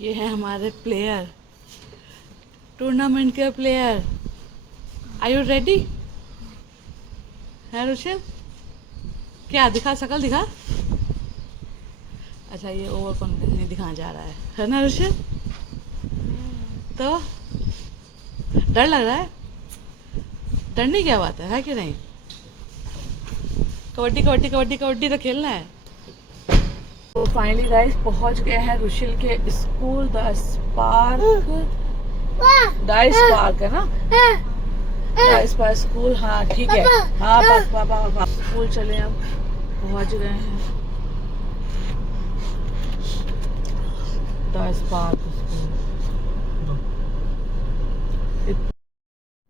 ये है हमारे प्लेयर, टूर्नामेंट के प्लेयर। Are you ready? है रुशिल? क्या दिखा, शकल दिखा। अच्छा, ये ओवर कॉन्फिडेंस नहीं दिखाना जा रहा है ना रुशिल? तो डर लग रहा है? डरने क्या बात है कि नहीं? कबड्डी कबड्डी कबड्डी कबड्डी तो खेलना है। तो फाइनली गाइस पहुंच गए हैं रुशिल के school, the spark. Dice park है ना? Dice park school. हाँ ठीक है। हाँ पापा स्कूल चले, हम पहुंच गए हैं dice park school.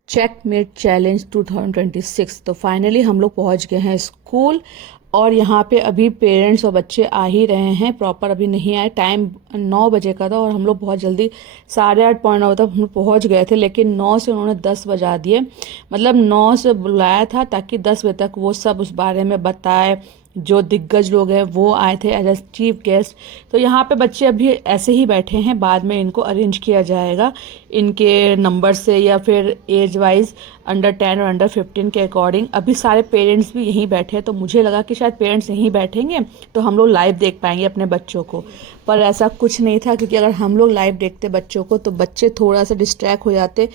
Checkmate challenge 2026। तो फाइनली हम लोग पहुंच गए हैं स्कूल, और यहाँ पे अभी पेरेंट्स और बच्चे आ ही रहे हैं। प्रॉपर अभी नहीं आए, टाइम 9 बजे का था और हम लोग बहुत जल्दी 8:30 पौने 9 तक हम लोग पहुँच गए थे, लेकिन 9 से उन्होंने 10 बजा दिए। मतलब 9 से बुलाया था ताकि 10 बजे तक वो सब उस बारे में बताए। जो दिग्गज लोग हैं वो आए थे एज ए चीफ गेस्ट। तो यहाँ पे बच्चे अभी ऐसे ही बैठे हैं, बाद में इनको अरेंज किया जाएगा इनके नंबर से या फिर एज वाइज अंडर 10 और अंडर 15 के अकॉर्डिंग। अभी सारे पेरेंट्स भी यहीं बैठे हैं, तो मुझे लगा कि शायद पेरेंट्स यहीं बैठेंगे तो हम लोग लाइव देख पाएंगे अपने बच्चों को, पर ऐसा कुछ नहीं था। क्योंकि अगर हम लोग लाइव देखते बच्चों को तो बच्चे थोड़ा सा डिस्ट्रैक्ट हो जाते,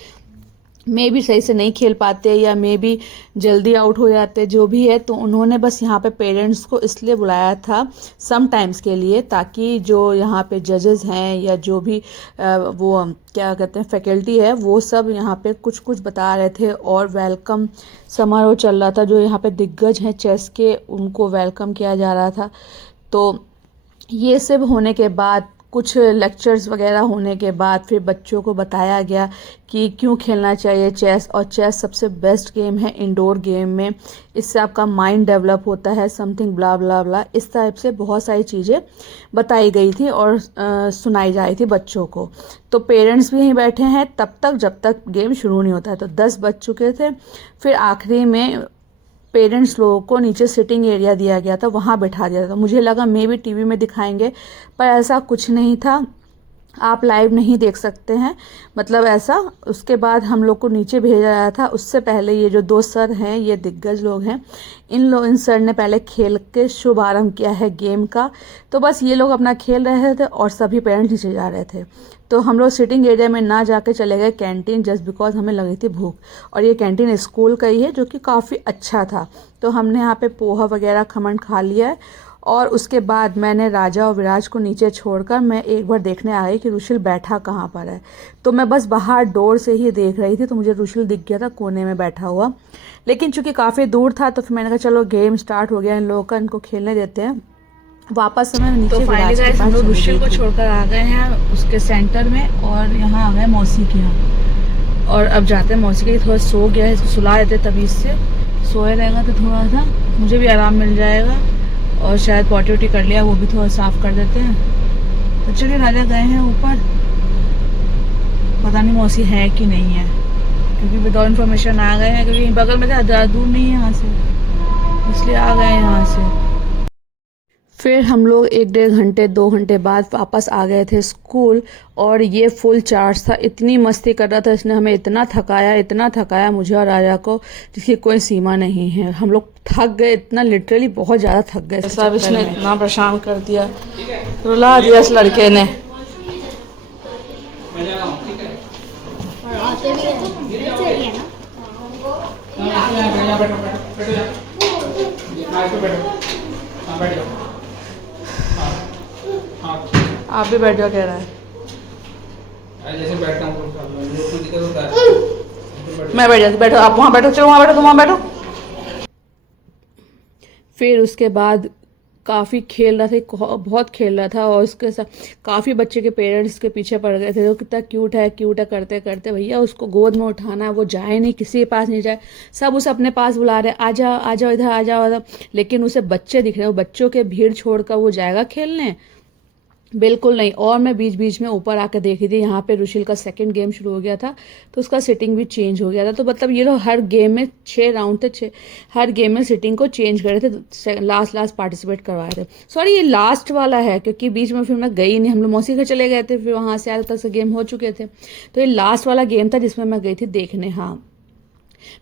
मे भी सही से नहीं खेल पाते या मे भी जल्दी आउट हो जाते, जो भी है। तो उन्होंने बस यहाँ पे पेरेंट्स को इसलिए बुलाया था सम टाइम्स के लिए, ताकि जो यहाँ पे जजेस हैं या जो भी वो क्या कहते हैं फैकल्टी है, वो सब यहाँ पे कुछ कुछ बता रहे थे। और वेलकम समारोह चल रहा था, जो यहाँ पे दिग्गज हैं चेस के, उनको वेलकम किया जा रहा था। तो ये सब होने के बाद, कुछ लेक्चर्स वगैरह होने के बाद, फिर बच्चों को बताया गया कि क्यों खेलना चाहिए चेस, और चेस सबसे बेस्ट गेम है इंडोर गेम में। इससे आपका माइंड डेवलप होता है, समथिंग ब्ला ब्ला ब्ला, इस टाइप से बहुत सारी चीज़ें बताई गई थी और सुनाई जा रही थी बच्चों को। तो पेरेंट्स भी यहीं बैठे हैं तब तक जब तक गेम शुरू नहीं होता है। तो 10 बज चुके थे, फिर आखिरी में पेरेंट्स लोगों को नीचे सिटिंग एरिया दिया गया था, वहाँ बैठा दिया था। मुझे लगा मे बी टीवी में दिखाएंगे, पर ऐसा कुछ नहीं था, आप लाइव नहीं देख सकते हैं, मतलब ऐसा। उसके बाद हम लोग को नीचे भेजा गया था। उससे पहले ये जो 2 सर हैं, ये दिग्गज लोग हैं, इन सर ने पहले खेल के शुभारंभ किया है गेम का। तो बस ये लोग अपना खेल रहे थे और सभी पेरेंट्स नीचे जा रहे थे। तो हम लोग सिटिंग एरिया में ना जाके चले गए कैंटीन, जस्ट बिकॉज हमें लगी थी भूख। और ये कैंटीन स्कूल का ही है, जो कि काफ़ी अच्छा था। तो हमने यहाँ पे पोहा वगैरह खमन खा लिया है। और उसके बाद मैंने राजा और विराज को नीचे छोड़कर मैं एक बार देखने आ गई कि रुशिल बैठा कहाँ पर है। तो मैं बस बाहर डोर से ही देख रही थी, तो मुझे रुशिल दिख गया था कोने में बैठा हुआ। लेकिन चूंकि काफ़ी दूर था तो फिर मैंने कहा चलो गेम स्टार्ट हो गया, इन लोगों का, इनको खेलने देते हैं। वापस मैं नीचे विराज के पास रुशिल को छोड़कर आ गए हैं उसके सेंटर में, और यहाँ आ गए मौसी के यहाँ। और अब जाते हैं मौसी के, थोड़ा सो गया है, इसको सुला देते तभी से सोए रहेगा तो थोड़ा सा मुझे भी आराम मिल जाएगा। और शायद पॉटी वोटी कर लिया, वो भी थोड़ा साफ कर देते हैं। तो चलिए, राजा गए हैं ऊपर, पता नहीं मौसी है कि नहीं है, क्योंकि विदाउट इन्फॉर्मेशन आ गए हैं, क्योंकि बगल में ज़्यादा दूर नहीं है यहाँ से, इसलिए आ गए हैं यहाँ से। फिर हम लोग 1-1.5 घंटे 2 घंटे बाद वापस आ गए थे स्कूल, और ये फुल चार्ज था। इतनी मस्ती कर रहा था, इसने हमें इतना थकाया मुझे और राजा को, जिसकी कोई सीमा नहीं है। हम लोग थक गए इतना, लिटरली बहुत ज़्यादा थक गए। सब इसने इतना परेशान कर दिया, रुला दिया इस लड़के ने। आप भी बैठ जाओ, कह रहा है। जैसे बैठता हूँ मैं बैठ जाती, बैठो आप वहाँ बैठो, चलो वहाँ बैठो, तुम वहाँ बैठो। फिर उसके बाद काफ़ी खेल रहा था, बहुत खेल रहा था, और उसके साथ काफ़ी बच्चे के पेरेंट्स के पीछे पड़ गए थे। वो कितना क्यूट है करते करते भैया उसको गोद में उठाना है, वो जाए नहीं, किसी के पास नहीं जाए, सब उसे अपने पास बुला रहे, आ जाओ इधर। लेकिन उसे बच्चे दिख रहे हैं, वो बच्चों के भीड़ छोड़कर वो जाएगा खेलने? बिल्कुल नहीं। और मैं बीच बीच में ऊपर आकर देखी थी, यहाँ पे रुशिल का सेकंड गेम शुरू हो गया था तो उसका सिटिंग भी चेंज हो गया था। तो मतलब ये लोग हर गेम में 6 राउंड थे, 6 हर गेम में सिटिंग को चेंज कर रहे थे, लास्ट लास्ट पार्टिसिपेट करवा रहे थे। सॉरी ये लास्ट वाला है, क्योंकि बीच में फिर मैं गई नहीं, हम लोग मौसी घर चले गए थे, फिर वहाँ से आए तक से गेम हो चुके थे। तो ये लास्ट वाला गेम था जिसमें मैं गई थी देखने। हाँ,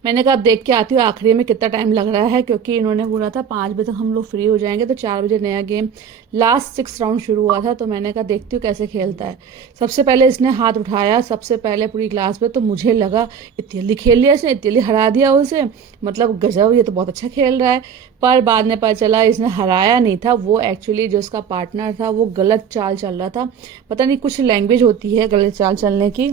मैंने कहा अब देख के आती हूँ आखिरी में कितना टाइम लग रहा है, क्योंकि इन्होंने बोला था 5 बजे तक हम लोग फ्री हो जाएंगे, तो 4 बजे नया गेम लास्ट 6 राउंड शुरू हुआ था। तो मैंने कहा देखती हूँ कैसे खेलता है। सबसे पहले इसने हाथ उठाया, सबसे पहले पूरी क्लास में, तो मुझे लगा इतनी जल्दी खेल लिया इसने, इतनी जल्दी हरा दिया उसे, मतलब गजब, ये तो बहुत अच्छा खेल रहा है। पर बाद में पता चला इसने हराया नहीं था, वो एक्चुअली जो उसका पार्टनर था वो गलत चाल चल रहा था। पता नहीं कुछ लैंग्वेज होती है गलत चाल चलने की,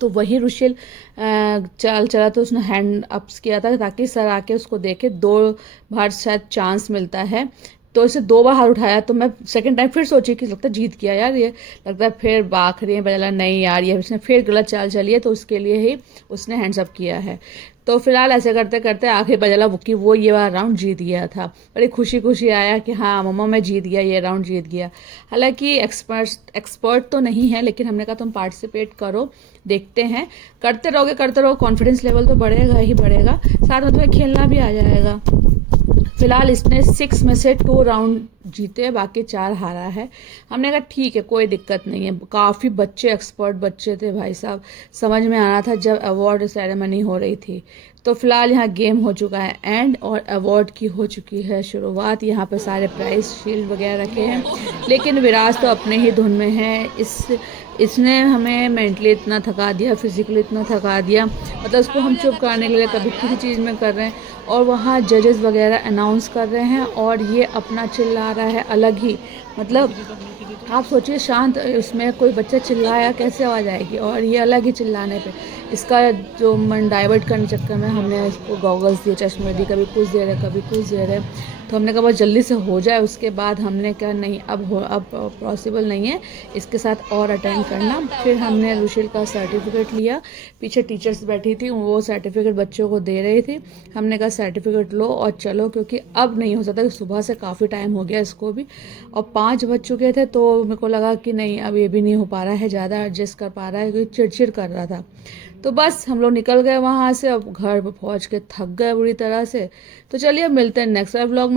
तो वही रुशिल चाल चला, तो उसने हैंड अप्स किया था ताकि सर आके उसको देखे, 2 बार शायद चांस मिलता है। तो इसे 2 बार हाथ उठाया, तो मैं सेकंड टाइम फिर सोची कि लगता है जीत गया यार ये, लगता है फिर आखिरी में बदला नहीं यार ये इसने फिर गलत चाल चली है, तो उसके लिए ही उसने हैंड्स अप किया है। तो फिलहाल ऐसे करते करते आखिर बदला बुक्की वो ये वाला राउंड जीत गया था। बड़ी खुशी खुशी आया कि हाँ मम्मा मैं जीत गया, ये राउंड जीत गया। हालांकि एक्सपर्ट तो नहीं है, लेकिन हमने कहा तुम पार्टिसिपेट करो, देखते हैं, करते रहो, कॉन्फिडेंस लेवल तो बढ़ेगा ही बढ़ेगा, साथ में तुम्हें खेलना भी आ जाएगा। फिलहाल इसने 6 में से 2 राउंड जीते, बाकी 4 हारा है। हमने कहा ठीक है कोई दिक्कत नहीं है, काफ़ी बच्चे एक्सपर्ट बच्चे थे भाई साहब, समझ में आना था जब अवार्ड सेरेमनी हो रही थी। तो फिलहाल यहाँ गेम हो चुका है एंड, और अवार्ड की हो चुकी है शुरुआत। यहाँ पर सारे प्राइज शील्ड वगैरह रखे हैं, लेकिन विराज तो अपने ही धुन में है। इसने हमें मेंटली इतना थका दिया, फिजिकली इतना थका दिया, मतलब उसको हम चुप कराने के लिए कभी किसी चीज़ में कर रहे हैं, और वहाँ जजेस वगैरह अनाउंस कर रहे हैं और ये अपना चिल्ला रहा है अलग ही। मतलब आप सोचिए शांत उसमें कोई बच्चा चिल्लाया कैसे आवाज़ आएगी, और ये अलग ही चिल्लाने पे। इसका जो मन डाइवर्ट करने चक्कर में हमने इसको गॉगल्स दिए, चश्मे दिए, कभी कुछ दे रहे कभी कुछ दे रहे। तो हमने कहा बहुत जल्दी से हो जाए, उसके बाद हमने कहा नहीं अब पॉसिबल नहीं है इसके साथ और अटेंड करना। फिर हमने रुशिल का सर्टिफिकेट लिया, पीछे टीचर्स बैठी थी वो सर्टिफिकेट बच्चों को दे रही थी। हमने कहा सर्टिफिकेट लो और चलो, क्योंकि अब नहीं हो सकता, कि सुबह से काफ़ी टाइम हो गया इसको भी, और 5 बज चुके थे। तो मेरे को लगा कि नहीं अब ये भी नहीं हो पा रहा है, ज़्यादा एडजस्ट कर पा रहा है, क्योंकि चिड़चिड़ कर रहा था। तो बस हम लोग निकल गए वहाँ से, अब घर पहुँच के थक गए बुरी तरह से। तो चलिए अब मिलते हैं नेक्स्ट व्लॉग में।